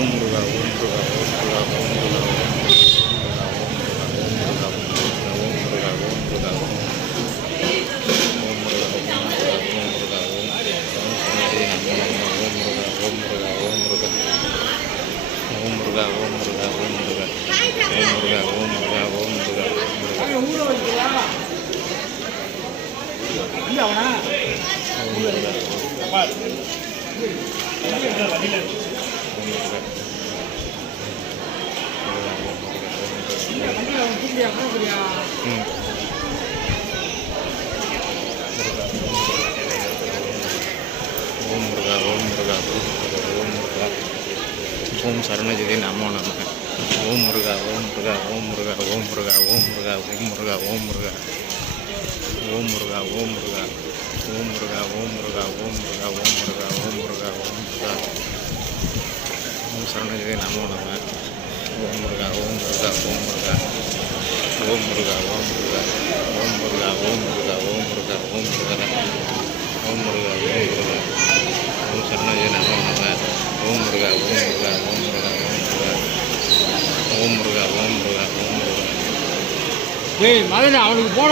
ஓம் முருகா ஓம் முருகா ஓம் முருகா ஓம் முருகா ஓம் முருகா ஓம் முருகா ஓம் முருகா ஓம் முருகா ஓம் முருகா ஓம் முருகா ஓம் முருகா ஓம் முருகா ஓம் சரணஜிதே நமோ நம ஓம் முருகா ஓம் முருகா ஓம் முருகா ஓம் முருகா ஓம் முருகா ஓம் முருகா ஓம் முருகா ஓம் முருகா ஓம் முருகா ஓம் முருகா ஓம் முருகா ஓம் முருகா ஓம் முருகா ஓம் முருகா ஓம் முருகா ஓம் சரணஜிதே நமோ நம ஓம் முருகா ஓம் முருகா ஓம் முருகா ஓம் முருகா ஓம் முருகா ஓம் முருகா ஓம் முருகா ஓம் முருகா ஓம் முருகா ஓம் முருகா ஓம் முருகா ஓம் சரணஜிதே நமோ நம ஓம் முருகா ஓம் முருகா ஓம் முருகா ஓம் முருகா ஓம் முருகா ஓம் முருகா ஓம் முருகா. டேய் மதனே அவனுக்கு போன